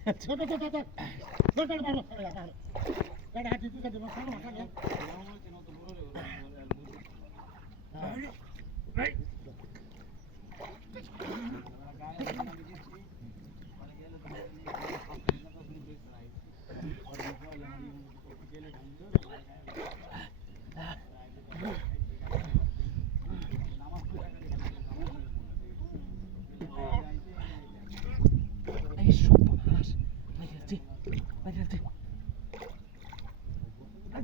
ছোট ছোট ছোট ছোট বড় এটা হাতি তুই দেব সামনে মাথা দে এই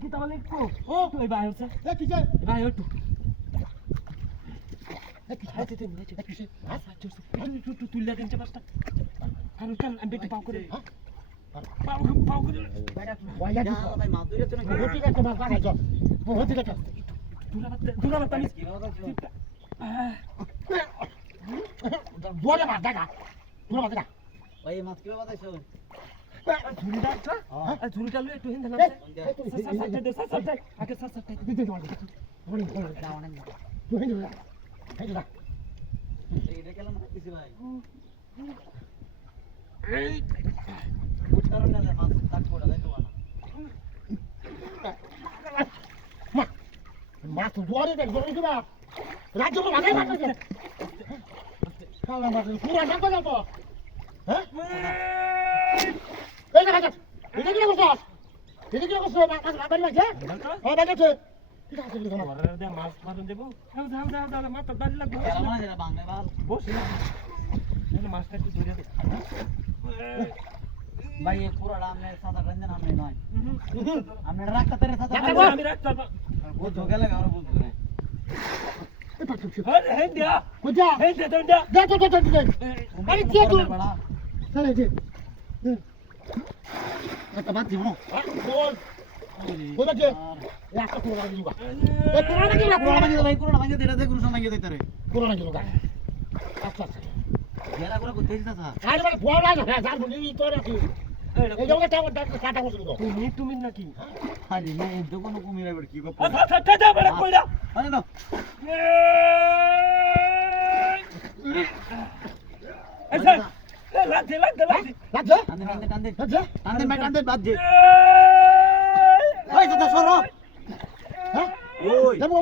kita balik ko. Oh, tu iba ayos. Kita. Iba ayos tu. Kita tu tu. Kita. Asa tu. Tu lihat kan pasta. Kan ambil tu pau ko. Pau ko. Waya tu. Bhai maduri tu na. Hoti ka ma ka jo. Hoti ka. Dura mat tamis. Dura mat daga. Dura mat daga. Bhai mat kiba bataisho? ঝুড়িটা একটা আর ঝুড়িটা লয়ে একটু হিন্দা নামছে সাথে আগে সাথে দিতে দাও বলি দাও না তুই হিন্দা এই যা এইটা কেন না কিছু ভাই এই উত্তরণ না মাছ তাক পড়া দেয় তোমার মাছ জোরে দে জোরে দিবা রাজ্য তো লাগাই মারছে খাওয়া মাছ পুরো না তো যাবো হ্যাঁ এই না কাজ এটা কি করছস এটা কি করছস বাড়ি মাঝে ও বাড়িতে ঠিক আছে লিখো না ওরে দে মাছ মারন দেব যাও মাছ বাড়ি লাগবে না না বাংলা বাল বস এই মাছটা একটু ধরে দে ভাই এই পুরোটা আমনে সাদা রঞ্জন আমনে নয় আমনে রাখতে তেরে সাদা আমি রাখতে ও ধোকে লাগা আর বলছ না এ পাচ্ছ হে দিয়া কোজা হে দে দে আরে কি তুই চলে যে একটা বাদ দিব বল বল যে একটা কোড়া লাগি লুগা এ কোড়া লাগি না কোড়া লাগি ভাই কোড়া লাগি দেটা দে কোন সময় গিয়ে দিতে রে কোড়া লাগি লুগা আচ্ছা আচ্ছা এরা কোড়া করতে দিতা স্যার আরে মানে বড় লাগে হ্যাঁ জান বলি তো রাখি এই জন্য টাকা কাটা বসে লুগা তুমি নাকি আরে না এই তো কোনো কুমির আবার কি গপ আচ্ছা যা বড় কইরা আরে না আচ্ছা লাগছে টান্দে বাদ দে ওই দাদা সরো হ্যাঁ ওই যাবো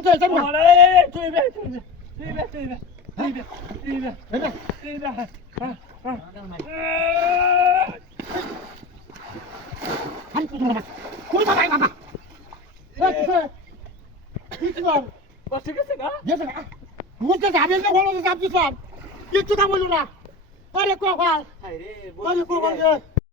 তুই বে হানি তুই না কোন বাবা বাবা এই কি কর বসে গেছে না গেছে না বুঝতে যাবেন না বলো যাবি সব কিছু না বললো না আরে কোকাল আরে কোকাল